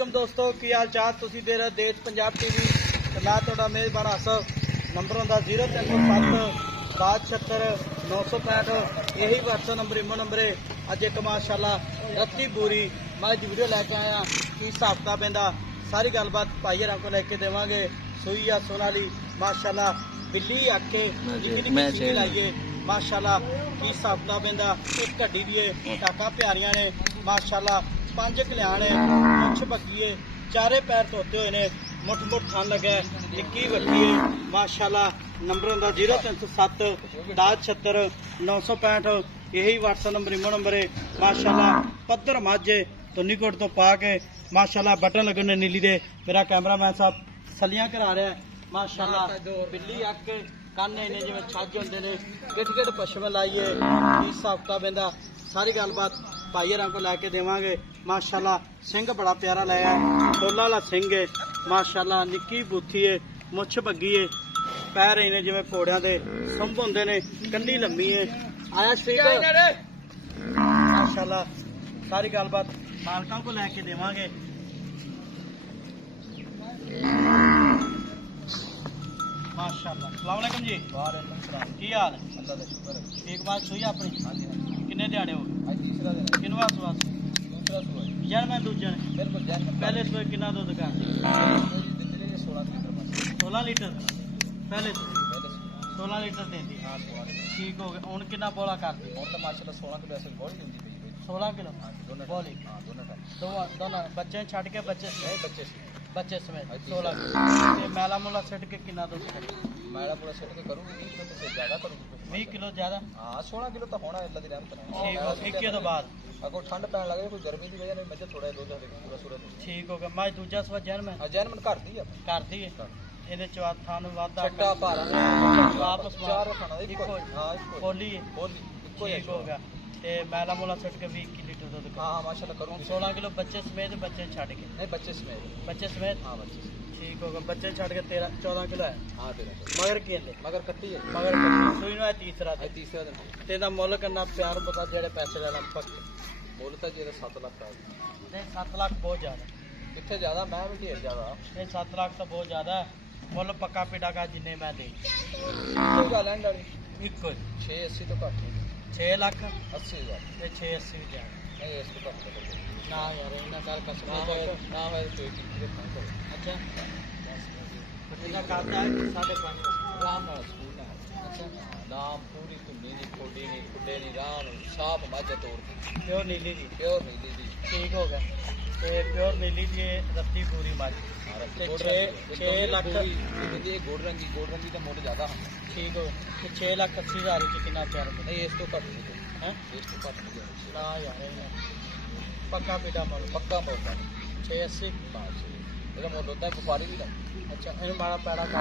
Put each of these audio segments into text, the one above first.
वालेकुम दोस्तों की हाल चाल तुसी दे रहे देश पंजाब टीवी ते मैं तुहाडा मेज़बान आसफ नंबर हुंदा 0307 6276 965 यही WhatsApp नंबर इमो नंबर है। अज एक माशाल्लाह रत्ती बूरी मैं वीडियो लैके आया की हिसाब किताब इहदा सारी गलबात भाई हरां को लैके देवांगे। सूई आ सोनाली माशाल्लाह बिल्ली आके जिंदगी लाइए माशाल्लाह की हिसाब किताब इहदा एक घड्डी दी टाका प्यारियां ने माशाल्लाह 5 कल्याण है मुछ बग्गी है चारे पैर धोते हुए ने मुठ मुठ थन लगा निक्की वड्डी है माशाल्लाह। नंबर हुंदा 0307 1076 965 यही WhatsApp नंबर इमो नंबर है माशाल्लाह। पत्थर माझे तो निकोट तो पा के माशाल्लाह बटन लगने नीली दे मेरा कैमरामैन साहब सलियां करा रहा है माशाल्लाह। बिल्ली अक काने ने जिवें छज हुंदे ने गिट गिट पशम लाइए हिसाब किताब इहदा सारी गलबात भाई हरां को लैके देवांगे माशाल्लाह। सिंह बड़ा प्यारा लाया फुल्ल वाला सिंह है माशाल्लाह। निक्की बूथी है मुछ बग्गी है पैर इन्हें जिवें घोड़ियां दे संभ हुंदे ने कंडी लम्मी है आया ठीक माशाल्लाह। सारी गलबात मालकां को लैके देवांगे। माशाल्लाह अस्सलाम वालेकुम जी। वालेकुम सलाम की हाल है? अल्लाह दा शुक्र है ठीक बात सुई अपनी किन्ने दिहाड़े हो गए? आज तीसरा दिन किनवा सुआ दूसरा सुआ यार मैं दूजा ने बिल्कुल जान पहले सुबह कितना दूध का 16 लीटर पहले 16 लीटर देती हां ठीक हो गया। हुन कितना बोला करती हुन तो माशाल्लाह 16 किलो ऐसे बोल दिंदी पई 16 किलो बोली हां दोनों बच्चे छड़ के बच्चे समेत 16 ते मैला मुला सेट के कितना दूध मैला मुला सेट के करूंगी 20 किलो से ज्यादा करूंगी 20 किलो ज्यादा हां 16 किलो तो होना अल्लाह दी रहमत है ठीक हो 21 तो बाद अगर ठंड पैन लगे कोई गर्मी दी वजह नहीं मैं थोड़ा दूध हले पूरा सूरत ठीक हो गया। मैं दूजा सवा जैन मन करती है ਇਹਦੇ ਚਵਾ ਥਾਨ ਵਾਦਾ ਛੱਟਾ ਭਾਰਾ ਵਾਪਸ ਚਾਰ ਖਾਣਾ ਇੱਕੋ ਹਾਂ ਖੋਲੀ ਠੀਕ ਹੋ ਗਿਆ ਤੇ ਮੈਲਾ ਮੋਲਾ ਛੱਡ ਕੇ 20 ਲੀਟਰ ਦੁੱਧ ਹਾਂ ਮਾਸ਼ਾਅੱਲਾ ਕਰੂੰਗੀ 16 ਕਿਲੋ ਬੱਚੇ ਸਮੇਤ ਬੱਚੇ ਛੱਡ ਕੇ ਨਹੀਂ ਬੱਚੇ ਸਮੇਤ ਹਾਂ ਬੱਚੇ ठीक होगा बच्चे छड़ के 13-14 किलो है हाँ मगर की मगर कट्टी है मगर सुई नु है तीसरा दिन तेरा मुल करना प्यार पता जेड़े पैसे लेना पक्के मुल तो जेड़ा 7 लाख का नहीं 7 लाख बहुत ज्यादा कितने ज्यादा मैं भी ढेर ज्यादा नहीं 7 लाख तो बहुत ज्यादा है मुल पक्का पिटा का जिन्ने मैं दे लैंड वाली एक 680 तो घट 6 लाख 80 हज़ार 680 ज्यादा नहीं इस तो घट ना यार इन्ना कर कसम ना है कोई अच्छा इतना करता है 5.5 आराम नाल स्कूल ना अच्छा नाम पूरी धुंडी नहीं खोडी नहीं खुडे नहीं राम साफ मज तोड़ प्योर नीली जी ठीक हो गया ते प्योर नीली जी रत्ती पूरी मज 6 लाख ये गोड़ रंगी का मोड़ ज्यादा ठीक हो 6 लाख 80 हज़ार की कितना प्यार नहीं इस तो घट है इस तो घट ना यार पक्का पिटा मोल पक्का मोल 680 ਇਹਦਾ ਮੁੱਲ ਹੁੰਦਾ ਵਪਾਰੀ ਵੀ ਦਾ ਅੱਛਾ ਇਹਨੂੰ ਮਾੜਾ ਪੈੜਾ ਕਰ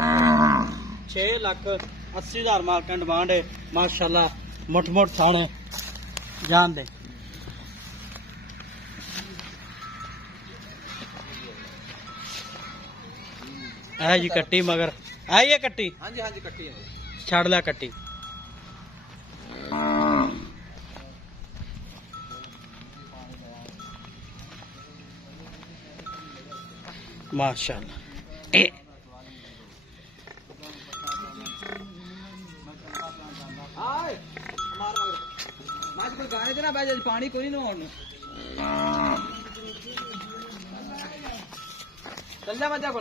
6 ਲੱਖ 80 ਹਜ਼ਾਰ ਮਾਰਕਾਂ ਡਿਮਾਂਡ ਹੈ ਮਾਸ਼ਾਅੱਲਾ ਮੁੱਠ ਥਾਣੇ ਜਾਣ ਦੇ ਐ ਜੀ ਕੱਟੀ ਮਗਰ ਐ ਇਹ ਕੱਟੀ ਹਾਂਜੀ ਕੱਟੀ ਹੈ ਛੱਡ ਲੈ ਕੱਟੀ माशाल्लाह गाने देना पानी कोई ना चल जा बच्चा को